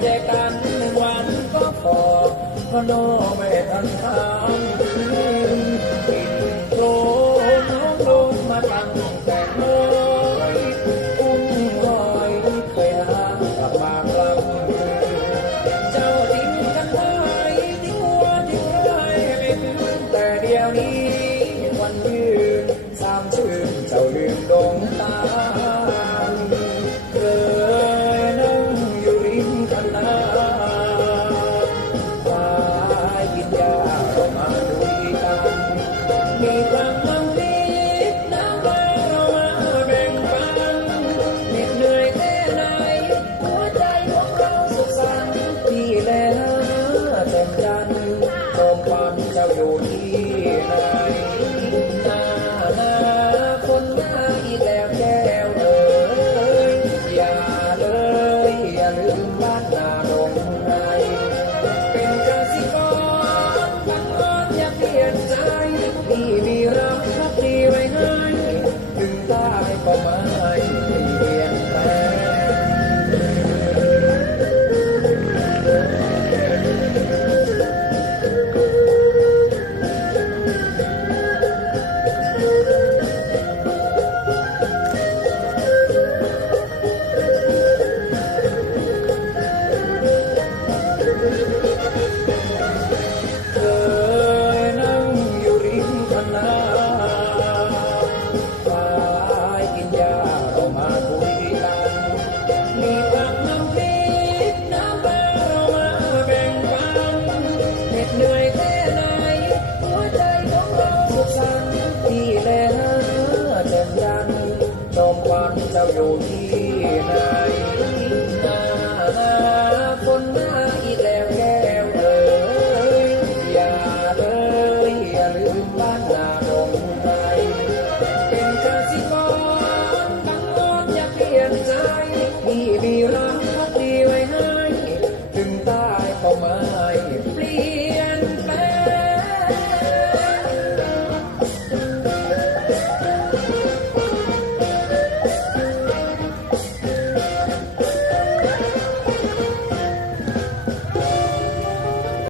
เจอกันวันก็พอเพราะน้ไม่ทันทำคืนปิดโลน้องลงมาตั้งแต่น้อยอุ้มลอยไปหากับปากลเจ้าทิ้งกันไปทิ้งวัวทิ้งไรไม่ถึงแต่เดียวนี้วันยืนสามชื่อ your